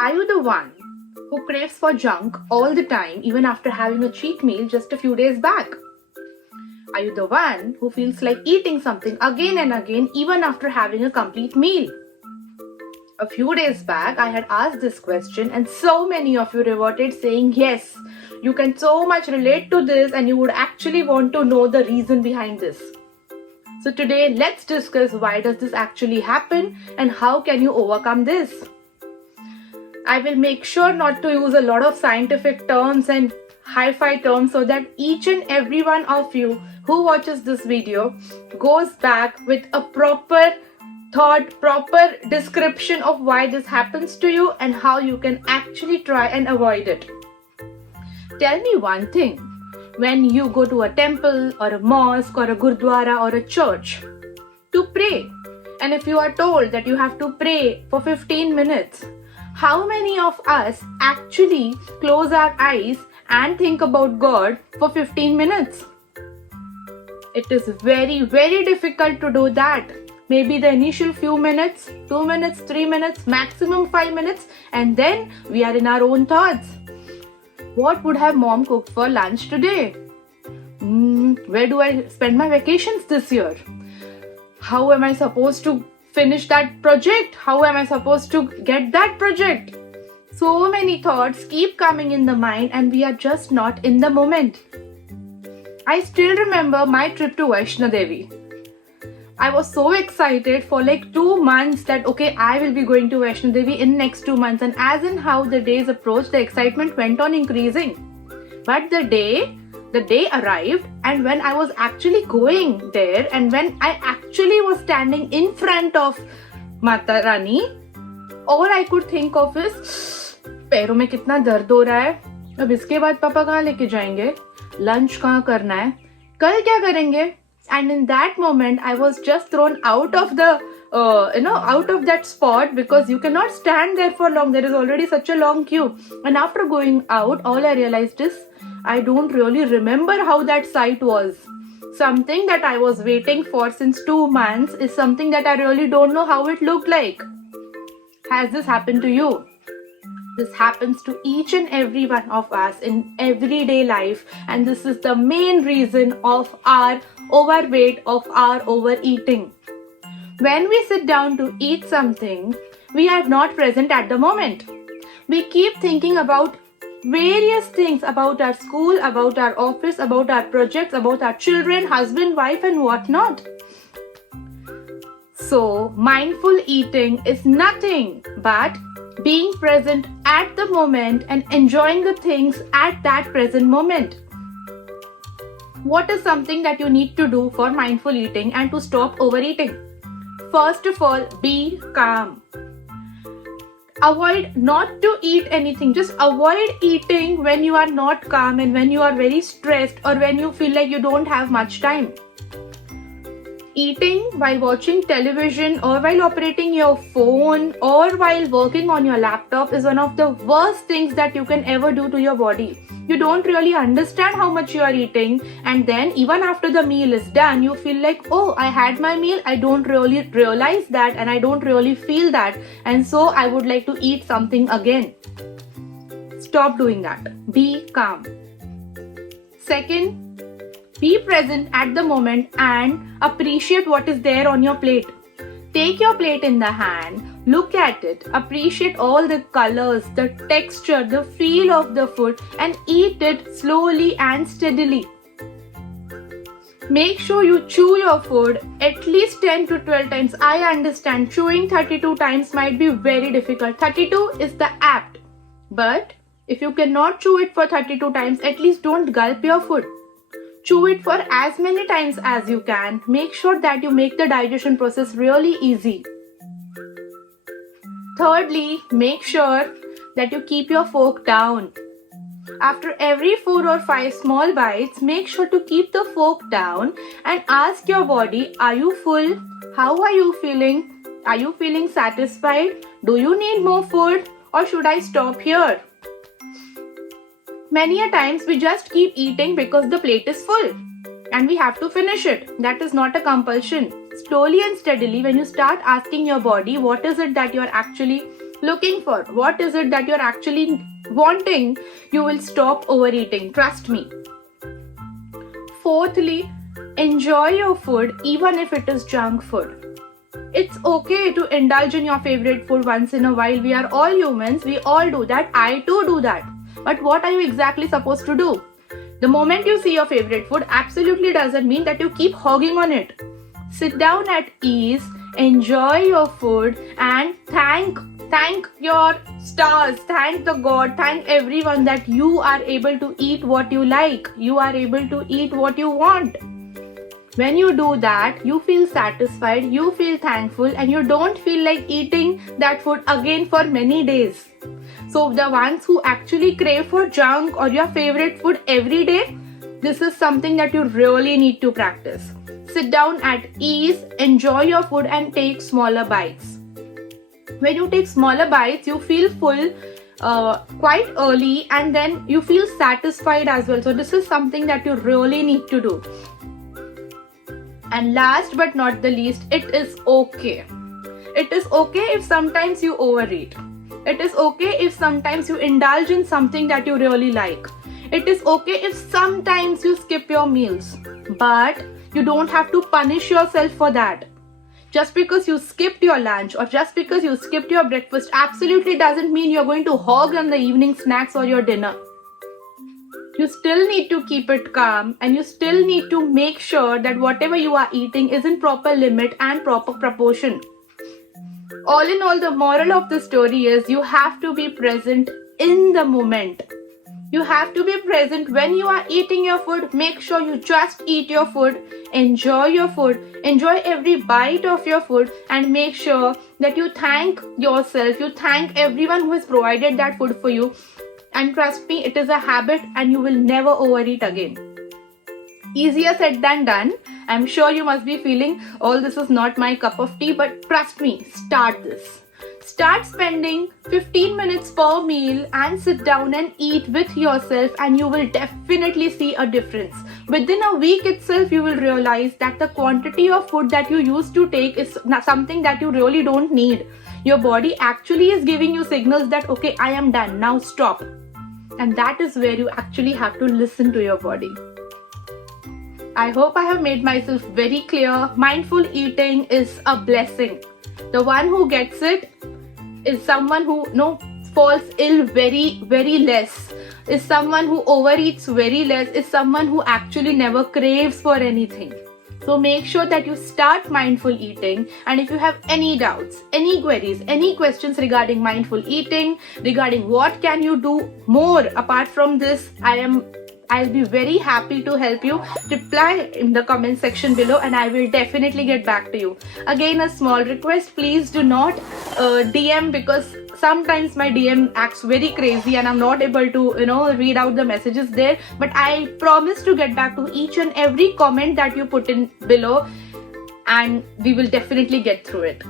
Are you the one who craves for junk all the time, even after having a cheat meal just a few days back? Are you the one who feels like eating something again and again, even after having a complete meal? A few days back, I had asked this question, and so many of you reverted saying, yes, you can so much relate to this, and you would actually want to know the reason behind this. So today, let's discuss why does this actually happen and how can you overcome this. I will make sure not to use a lot of scientific terms and hi-fi terms so that each and every one of you who watches this video goes back with a proper thought, proper description of why this happens to you and how you can actually try and avoid it. Tell me one thing. When you go to a temple or a mosque or a gurdwara or a church to pray, and if you are told that you have to pray for 15 minutes, how many of us actually close our eyes and think about God for 15 minutes? It is very, very difficult to do that. Maybe the initial few minutes, 2 minutes, 3 minutes, maximum 5 minutes, and then we are in our own thoughts. What would have mom cooked for lunch today? Where do I spend my vacations this year? How am I supposed to finish that project? How am I supposed to get that project? So many thoughts keep coming in the mind and we are just not in the moment. I still remember my trip to Vaishno Devi. I was so excited for like 2 months that okay, I will be going to Vaishno Devi in next 2 months, and as in how the days approached, the excitement went on increasing. But the day arrived, and when I was actually going there and when I actually was standing in front of Mata Rani, all I could think of is पैरों में कितना दर्द हो रहा है, अब इसके बाद पापा कहाँ लेके जाएंगे, लंच कहाँ करना है, कल क्या करेंगे. And in that moment, I was just thrown out of the, out of that spot because you cannot stand there for long. There is already such a long queue. And after going out, all I realized is I don't really remember how that sight was. Something that I was waiting for since 2 months is something that I really don't know how it looked like. Has this happened to you? This happens to each and every one of us in everyday life, and this is the main reason of our overweight, of our overeating. When we sit down to eat something, we are not present at the moment. We keep thinking about various things, about our school, about our office, about our projects, about our children, husband, wife, and whatnot. So, mindful eating is nothing but being present at the moment and enjoying the things at that present moment. What is something that you need to do for mindful eating and to stop overeating? First of all, be calm. Avoid not to eat anything. Just avoid eating when you are not calm and when you are very stressed or when you feel like you don't have much time. Eating while watching television or while operating your phone or while working on your laptop is one of the worst things that you can ever do to your body. You don't really understand how much you are eating, and then even after the meal is done, you feel like, oh, I had my meal, I don't really realize that and I don't really feel that, and so I would like to eat something again. Stop doing that. Be calm. Second, be present at the moment and appreciate what is there on your plate. Take your plate in the hand, look at it, appreciate all the colors, the texture, the feel of the food, and eat it slowly and steadily. Make sure you chew your food at least 10 to 12 times. I understand chewing 32 times might be very difficult. 32 is the apt. But if you cannot chew it for 32 times, at least don't gulp your food. Chew it for as many times as you can. Make sure that you make the digestion process really easy. Thirdly, make sure that you keep your fork down. After every 4 or 5 small bites, make sure to keep the fork down and ask your body, are you full? How are you feeling? Are you feeling satisfied? Do you need more food? Or should I stop here? Many a times we just keep eating because the plate is full and we have to finish it. That is not a compulsion. Slowly and steadily, when you start asking your body what is it that you are actually looking for, what is it that you're actually wanting, you will stop overeating. Trust me. Fourthly, enjoy your food even if it is junk food. It's okay to indulge in your favorite food once in a while. We are all humans. We all do that. I too do that. But what are you exactly supposed to do? The moment you see your favorite food absolutely doesn't mean that you keep hogging on it. Sit down at ease, enjoy your food, and thank your stars, thank the God, thank everyone that you are able to eat what you like. You are able to eat what you want. When you do that, you feel satisfied, you feel thankful, and you don't feel like eating that food again for many days. So the ones who actually crave for junk or your favorite food every day, this is something that you really need to practice. Sit down at ease, enjoy your food, and take smaller bites. When you take smaller bites, you feel full quite early, and then you feel satisfied as well. So this is something that you really need to do. And last but not the least, it is okay. It is okay if sometimes you overeat. It is okay if sometimes you indulge in something that you really like. It is okay if sometimes you skip your meals. But you don't have to punish yourself for that. Just because you skipped your lunch or just because you skipped your breakfast absolutely doesn't mean you're going to hog on the evening snacks or your dinner. You still need to keep it calm, and you still need to make sure that whatever you are eating is in proper limit and proper proportion. All in all, the moral of the story is you have to be present in the moment. You have to be present when you are eating your food. Make sure you just eat your food, enjoy your food, enjoy every bite of your food, and make sure that you thank yourself, you thank everyone who has provided that food for you. And trust me, it is a habit and you will never overeat again. Easier said than done. I'm sure you must be feeling, oh, this is not my cup of tea, but trust me, start this. Start spending 15 minutes per meal and sit down and eat with yourself, and you will definitely see a difference. Within a week itself, you will realize that the quantity of food that you used to take is something that you really don't need. Your body actually is giving you signals that, okay, I am done, now stop. And that is where you actually have to listen to your body. I hope I have made myself very clear. Mindful eating is a blessing. The one who gets it is someone who falls ill very, very less. Is someone who overeats very less. Is someone who actually never craves for anything. So make sure that you start mindful eating, and if you have any doubts, any queries, any questions regarding mindful eating, regarding what can you do more apart from this, I'll be very happy to help you. Reply in the comment section below and I will definitely get back to you. Again, a small request, please do not DM, because sometimes my DM acts very crazy and I'm not able to read out the messages there, but I promise to get back to each and every comment that you put in below, and we will definitely get through it.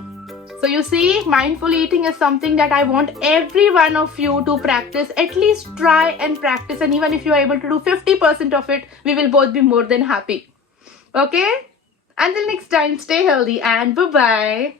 So you see, mindful eating is something that I want every one of you to practice. At least try and practice, and even if you are able to do 50% of it, we will both be more than happy. Okay? Until next time, stay healthy and bye-bye.